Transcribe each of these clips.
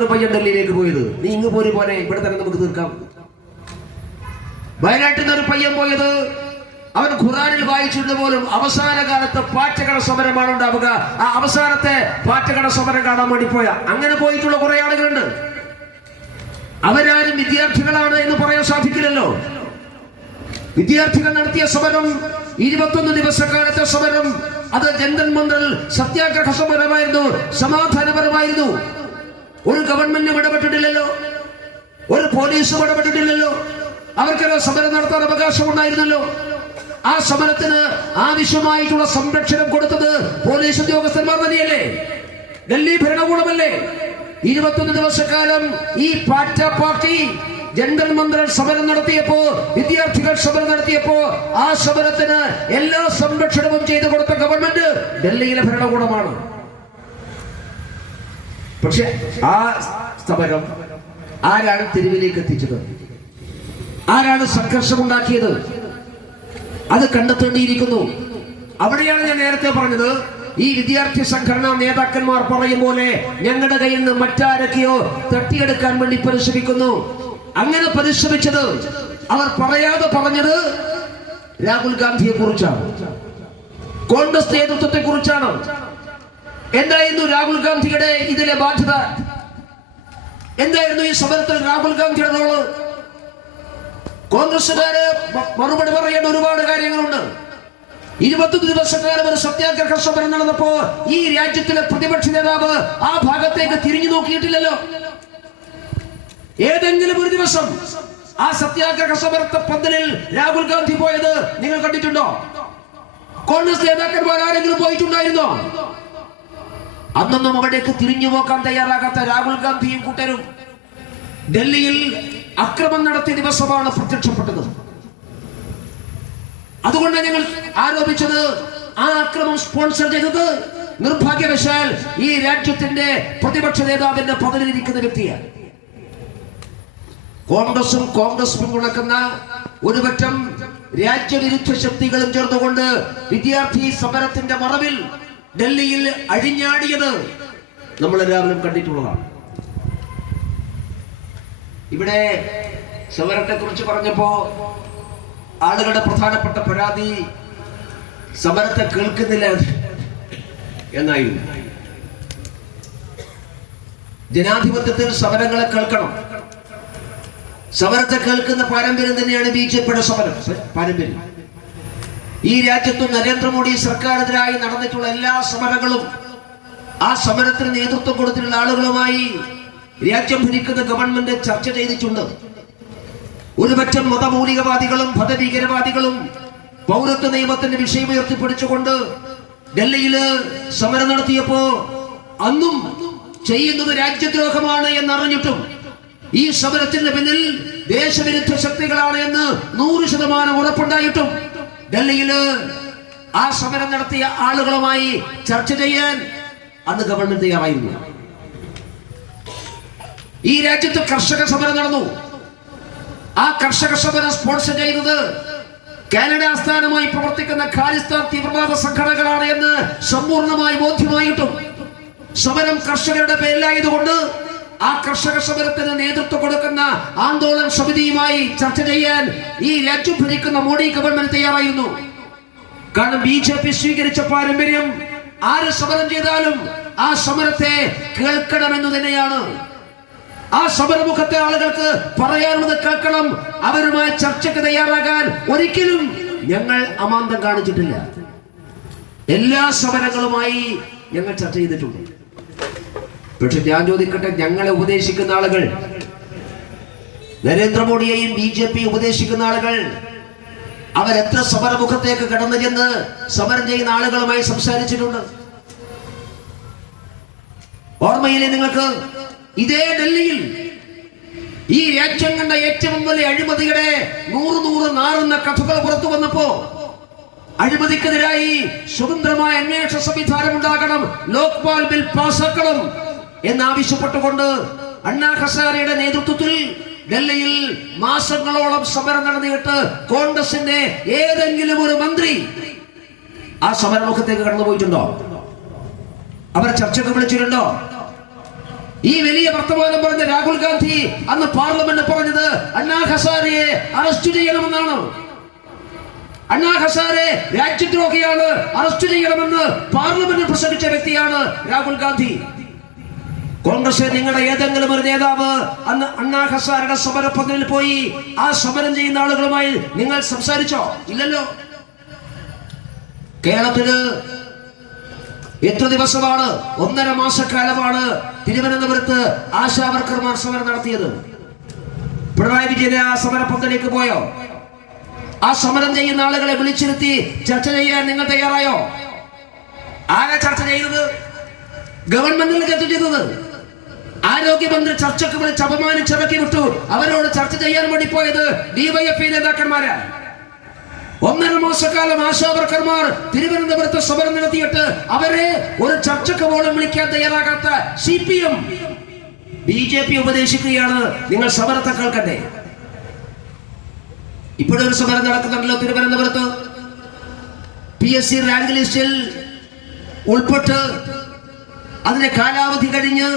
ഒരു പയ്യൻ ഡൽഹിയിലേക്ക് പോയത്. നീ ഇങ്ങ് പോരി പോലെ ഇവിടെ തന്നെ നമുക്ക് തീർക്കാം. വയനാട്ടിൽ നിന്ന് ഒരു പയ്യൻ പോയത് അവൻ ഖുറാനിൽ വായിച്ചിട്ട് പോലും അവസാന കാലത്ത് പാറ്റകട സമരമാണ് ഉണ്ടാവുക. ആ അവസാനത്തെ പാറ്റകട സമരം കാണാൻ വേണ്ടി പോയ അങ്ങനെ പോയിട്ടുള്ള കുറെ ആളുകളുണ്ട്. അവരാരും വിദ്യാർത്ഥികളാണ് എന്ന് പറയാൻ സാധിക്കില്ലല്ലോ. വിദ്യാർത്ഥികൾ നടത്തിയ സമരം 21 ദിവസക്കാലത്തെ സമരം അത് ജന്തർ മന്ദറിൽ സത്യാഗ്രഹ സമരമായിരുന്നു, സമാധാനപരമായിരുന്നു. ഒരു ഗവൺമെന്റും ഇടപെട്ടിട്ടില്ലല്ലോ, ഒരു പോലീസും ഇടപെട്ടിട്ടില്ലല്ലോ. അവർക്കൊരു സമരം നടത്താൻ അവകാശം ഉണ്ടായിരുന്നല്ലോ. ആ സമരത്തിന് ആവശ്യമായിട്ടുള്ള സംരക്ഷണം കൊടുത്തത് പോലീസ് ഉദ്യോഗസ്ഥന്മാർ തന്നെയല്ലേ, ഡൽഹി ഭരണകൂടമല്ലേ. 21 ദിവസക്കാലം ഈ പാറ്റ പാർട്ടി ജന്തർ മന്ദറിൽ സമരം നടത്തിയപ്പോ, വിദ്യാർത്ഥികൾ സമരം നടത്തിയപ്പോ ആ സമരത്തിന് എല്ലാ സംരക്ഷണവും ചെയ്തു കൊടുത്ത ഗവൺമെന്റ് ഡൽഹിയിലെ ഭരണകൂടമാണ്. പക്ഷെ ആ സമരം ആരാണ് തെരുവിലേക്ക് എത്തിച്ചത്? ആരാണ് സംഘർഷമുണ്ടാക്കിയത്? അത് കണ്ടെത്തേണ്ടിയിരിക്കുന്നു. അവിടെയാണ് ഞാൻ നേരത്തെ പറഞ്ഞത്, ഈ വിദ്യാർത്ഥി സംഘടനാ നേതാക്കന്മാർ പറയും പോലെ ഞങ്ങളുടെ കയ്യിൽ നിന്ന് മറ്റാരൊക്കെയോ തട്ടിയെടുക്കാൻ വേണ്ടി പരിശ്രമിക്കുന്നു. അങ്ങനെ പരിശ്രമിച്ചത് അവർ പറയാതെ പറഞ്ഞത് രാഹുൽ ഗാന്ധിയെ കുറിച്ചാണ്, കോൺഗ്രസ് നേതൃത്വത്തെ കുറിച്ചാണ്. എന്തായിരുന്നു രാഹുൽ ഗാന്ധിയുടെ ഇതിലെ ബാധ്യത? എന്തായിരുന്നു ഈ സമരത്തിൽ രാഹുൽ ഗാന്ധിയുടെ റോള്? കോൺഗ്രസുകാര് മറുപടി പറയേണ്ട ഒരുപാട് കാര്യങ്ങളുണ്ട്. 21 ദിവസക്കാലം ഒരു സത്യാഗ്രഹ സമരം നടന്നപ്പോ ഈ രാജ്യത്തിലെ പ്രതിപക്ഷ നേതാവ് ആ ഭാഗത്തേക്ക് തിരിഞ്ഞു നോക്കിയിട്ടില്ലല്ലോ. ഏതെങ്കിലും ഒരു ദിവസം ആ സത്യാഗ്രഹ സമരത്തെ പന്തലിൽ രാഹുൽ ഗാന്ധി പോയത് നിങ്ങൾ കണ്ടിട്ടുണ്ടോ? കോൺഗ്രസ് നേതാക്കന്മാർ ആരെങ്കിലും പോയിട്ടുണ്ടായിരുന്നോ? അന്നൊന്നും അവിടേക്ക് തിരിഞ്ഞു നോക്കാൻ തയ്യാറാകാത്ത രാഹുൽ ഗാന്ധിയും കൂട്ടരും ഡൽഹിയിൽ അക്രമം നടത്തിയ ദിവസമാണ് പ്രത്യക്ഷപ്പെട്ടത്. അതുകൊണ്ട് ഞങ്ങൾ ആരോപിച്ചത് ആ അക്രമം സ്പോൺസർ ചെയ്തത് നിർഭാഗ്യവശാൽ ഈ രാജ്യത്തിന്റെ പ്രതിപക്ഷ നേതാവിന്റെ പദവിയിലിരിക്കുന്ന വ്യക്തിയാണ്. കോൺഗ്രസും കോൺഗ്രസ് പിന്തുണക്കുന്ന ഒരുപറ്റം രാജ്യവിരുദ്ധ ശക്തികളും ചേർന്നുകൊണ്ട് വിദ്യാർത്ഥി സമരത്തിന്റെ മറവിൽ ഡൽഹിയിൽ അഴിഞ്ഞാടിയത് നമ്മളെല്ലാവരും കണ്ടിട്ടുള്ളതാണ്. ഇവിടെ സമരത്തെ കുറിച്ച് പറഞ്ഞപ്പോ ആളുകളുടെ പ്രധാനപ്പെട്ട പരാതി സമരത്തെ കേൾക്കുന്നില്ല എന്നായിരുന്നു. ജനാധിപത്യത്തിൽ സമരങ്ങളെ കേൾക്കണം. സമരത്തെ കേൾക്കുന്ന പാരമ്പര്യം തന്നെയാണ് ബിജെപിയുടെ സമരം പാരമ്പര്യം. ഈ രാജ്യത്തും നരേന്ദ്രമോദി സർക്കാരിനെതിരായി നടന്നിട്ടുള്ള എല്ലാ സമരങ്ങളും ആ സമരത്തിന് നേതൃത്വം കൊടുത്തിട്ടുള്ള ആളുകളുമായി രാജ്യം ഭരിക്കുന്ന ഗവൺമെന്റ് ചർച്ച ചെയ്തിട്ടുണ്ട്. ഒരുപറ്റം മതമൗലികവാദികളും മതഭീകരവാദികളും പൗരത്വ നിയമത്തിന്റെ വിഷയം ഉയർത്തിപ്പിടിച്ചുകൊണ്ട് ഡൽഹിയില് സമരം നടത്തിയപ്പോ അന്നും ചെയ്യുന്നത് രാജ്യദ്രോഹമാണ് എന്നറിഞ്ഞിട്ടും ഈ സമരത്തിന് പിന്നിൽ ദേശവിരുദ്ധ ശക്തികളാണ് എന്ന് 100% ഉറപ്പുണ്ടായിട്ടും ഡൽഹിയില് ആ സമരം നടത്തിയ ആളുകളുമായി ചർച്ച ചെയ്യാൻ അന്ന് ഗവൺമെന്റ് തയ്യാറായിരുന്നു. ഈ രാജ്യത്ത് കർഷക സമരം നടന്നു. ആ കർഷക സമരം സ്പോൺസർ ചെയ്യുന്നത് കാനഡ ആസ്ഥാനമായി പ്രവർത്തിക്കുന്ന ഖാലിസ്ഥാൻ തീവ്രവാദ സംഘടനകളാണ് എന്ന് സമ്പൂർണമായി ബോധ്യമായിട്ടും സമരം കർഷകരുടെ പേരിലായതുകൊണ്ട് ആ കർഷക സമരത്തിന് നേതൃത്വം കൊടുക്കുന്ന ആന്തോളൻ സമിതിയുമായി ചർച്ച ചെയ്യാൻ ഈ രാജ്യം ഭരിക്കുന്ന മോഡി ഗവൺമെന്റ് തയ്യാറായിരുന്നു. കാരണം ബിജെപി സ്വീകരിച്ച പാരമ്പര്യം ആര് സമരം ചെയ്താലും ആ സമരത്തെ കേൾക്കണമെന്ന് തന്നെയാണ്. ആ സമരമുഖത്തെ ആളുകൾക്ക് പറയാനുള്ളത് കേൾക്കണം. അവരുമായി ചർച്ചയ്ക്ക് തയ്യാറാകാൻ ഒരിക്കലും ഞങ്ങൾ അമാന്തം കാണിച്ചിട്ടില്ല. എല്ലാ സമരങ്ങളുമായി ഞങ്ങൾ ചർച്ച ചെയ്തിട്ടുണ്ട്. പക്ഷെ ഞാൻ ചോദിക്കട്ടെ, ഞങ്ങളെ ഉപദേശിക്കുന്ന ആളുകൾ, നരേന്ദ്രമോദിയെയും ബിജെപി ഉപദേശിക്കുന്ന ആളുകൾ, അവരെത്ര സമരമുഖത്തേക്ക് കടന്നു ചെന്ന് സമരം ചെയ്യുന്ന ആളുകളുമായി സംസാരിച്ചിട്ടുണ്ട്? ഓർമ്മയില്ലേ നിങ്ങൾക്ക്? ഇതേ ഡൽഹിയിൽ ഈ രാജ്യം കണ്ട ഏറ്റവും വലിയ അഴിമതിയുടെ 100 നാറുന്ന കഥകൾ പുറത്തു വന്നപ്പോ അഴിമതിക്കെതിരായി സ്വതന്ത്രമായ അന്വേഷണ സംവിധാനം ഉണ്ടാകണം, ലോക്പാൽ ബിൽ പാസാക്കണം എന്നാവശ്യപ്പെട്ടുകൊണ്ട് അണ്ണാ ഹസാരെയുടെ നേതൃത്വത്തിൽ ഡൽഹിയിൽ മാസങ്ങളോളം സമരം നടന്നിട്ട് കോൺഗ്രസിന്റെ ഏതെങ്കിലും ഒരു മന്ത്രി ആ സമരമുഖത്തേക്ക് കടന്നുപോയിട്ടുണ്ടോ? അവരെ ചർച്ചയ്ക്ക് വിളിച്ചിട്ടുണ്ടോ? ഈ വലിയ വർത്തമാനം പറഞ്ഞ രാഹുൽ ഗാന്ധി അന്ന് പാർലമെന്റ് പറഞ്ഞത് അണ്ണാ ഹസാരെയെ അറസ്റ്റ് ചെയ്യണമെന്നാണ്. അണ്ണാ ഹസാരെ രാജ്യദ്രോഹിയാണ്, അറസ്റ്റ് ചെയ്യണമെന്ന് പാർലമെന്റിൽ പ്രസംഗിച്ച വ്യക്തിയാണ് രാഹുൽ ഗാന്ധി. കോൺഗ്രസ് നിങ്ങളുടെ ഏതെങ്കിലും ഒരു നേതാവ് അന്ന് അണ്ണാ ഹസാരയുടെ സമരപ്പന്തലിൽ പോയി ആ സമരം ചെയ്യുന്ന ആളുകളുമായി നിങ്ങൾ സംസാരിച്ചോ? ഇല്ലല്ലോ. കേരളത്തില് എത്ര ദിവസമാണ്? 1.5 മാസക്കാലമാണ് തിരുവനന്തപുരത്ത് ആശാവർക്കർമാർ സമരം നടത്തിയത്. പിണറായി വിജയൻ ആ സമരപ്പന്തലിലേക്ക് പോയോ? ആ സമരം ചെയ്യുന്ന ആളുകളെ വിളിച്ചിരുത്തി ചർച്ച ചെയ്യാൻ നിങ്ങൾ തയ്യാറായോ? ആരാ ചർച്ച ചെയ്യുന്നത്? ഗവൺമെന്റിൽ ചർച്ച ചെയ്തത്. ആരോഗ്യമന്ത്രി ചർച്ചയ്ക്ക് വിളിച്ച് അപമാനിച്ചിറക്കി വിട്ടു. അവരോട് ചർച്ച ചെയ്യാൻ വേണ്ടി പോയത് ഡിവൈഎഫ്ഐ നേതാക്കന്മാരാ. 1.5 മാസക്കാലം ആശാവർക്കർമാർ തിരുവനന്തപുരത്ത് സമരം നടത്തിയിട്ട് അവരെ ഒരു ചർച്ചയ്ക്ക് പോലും വിളിക്കാൻ തയ്യാറാകാത്ത CPM BJP ഉപദേശിക്കുകയാണ് നിങ്ങൾ സമരത്തെ കേൾക്കണ്ടേ. ഇപ്പോഴൊരു സമരം നടക്കുന്നുണ്ടല്ലോ തിരുവനന്തപുരത്ത്. PSC റാങ്ക് ലിസ്റ്റിൽ ഉൾപ്പെട്ട് അതിന്റെ കാലാവധി കഴിഞ്ഞ്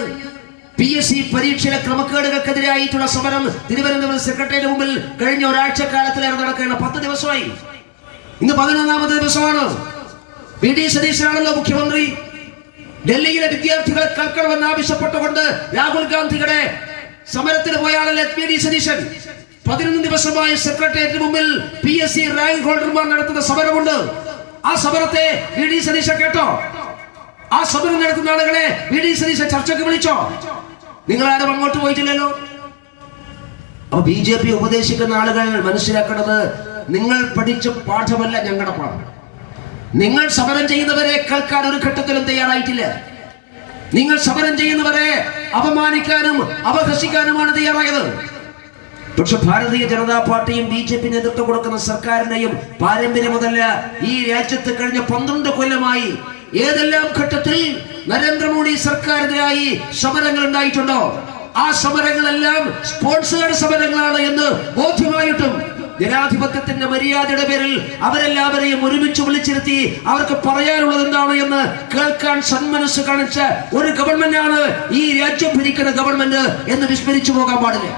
PSC പരീക്ഷയിലെ ക്രമക്കേടുകൾക്കെതിരായിട്ടുള്ള സമരം തിരുവനന്തപുരം സെക്രട്ടറിയേറ്റ് മുമ്പിൽ കഴിഞ്ഞ ഒരാഴ്ച കാലത്തിലേറെ നടക്കുകയാണ്. 10 ദിവസമായി. ഇന്ന് 11ാമത്തെ ദിവസമാണ്. VD സതീശനാണല്ലോ മുഖ്യമന്ത്രി. ഡൽഹിയിലെ വിദ്യാർത്ഥികളെ കേൾക്കണമെന്ന് ആവശ്യപ്പെട്ടുകൊണ്ട് രാഹുൽ ഗാന്ധിയുടെ സമരത്തിന് പോയാളല്ലേ VD സതീശൻ. 11 ദിവസമായി സെക്രട്ടേറിയറ്റിന് മുമ്പിൽ PSC റാങ്ക് ഹോൾഡർമാർ നടത്തുന്ന സമരമുണ്ട്. ആ സമരത്തെ VD സതീശൻ കേട്ടോ? ആ സമരം നടത്തുന്ന ആളുകളെ VD സതീശൻ ചർച്ചയ്ക്ക് വിളിച്ചോ? നിങ്ങൾ ആരും അങ്ങോട്ട് പോയിട്ടില്ലല്ലോ. അപ്പൊ BJP ഉപദേശിക്കുന്ന ആളുകൾ മനസ്സിലാക്കുന്നത് നിങ്ങൾ പഠിച്ച പാഠമല്ല ഞങ്ങളുടെ പാഠം. നിങ്ങൾ സമരം ചെയ്യുന്നവരെ കേൾക്കാൻ ഒരു ഘട്ടത്തിലും തയ്യാറായിട്ടില്ല. നിങ്ങൾ സമരം ചെയ്യുന്നവരെ അപമാനിക്കാനും അപഹസിക്കാനുമാണ് തയ്യാറായത്. പക്ഷെ ഭാരതീയ ജനതാ പാർട്ടിയും BJP നേതൃത്വം കൊടുക്കുന്ന സർക്കാരിന്റെയും പാരമ്പര്യമതല്ല. ഈ രാജ്യത്ത് കഴിഞ്ഞ 12 കൊല്ലമായി ഏതെല്ലാം ഘട്ടത്തിൽ നരേന്ദ്രമോദി സർക്കാരിനെതിരായി സമരങ്ങൾ ഉണ്ടായിട്ടുണ്ടോ ആ സമരങ്ങളെല്ലാം സ്പോൺസേഡ് സമരങ്ങളാണ് എന്ന് ബോധ്യമായിട്ടും ജനാധിപത്യത്തിന്റെ മര്യാദയുടെ പേരിൽ അവരെല്ലാവരെയും ഒരുമിച്ച് വിളിച്ചിരുത്തി അവർക്ക് പറയാനുള്ളത് എന്താണ് എന്ന് കേൾക്കാൻ സന്മനസ് കാണിച്ച ഒരു ഗവൺമെന്റാണ് ഈ രാജ്യം ഭരിക്കുന്ന ഗവൺമെന്റ് എന്ന് വിസ്മരിച്ചു പോകാൻ പാടില്ല.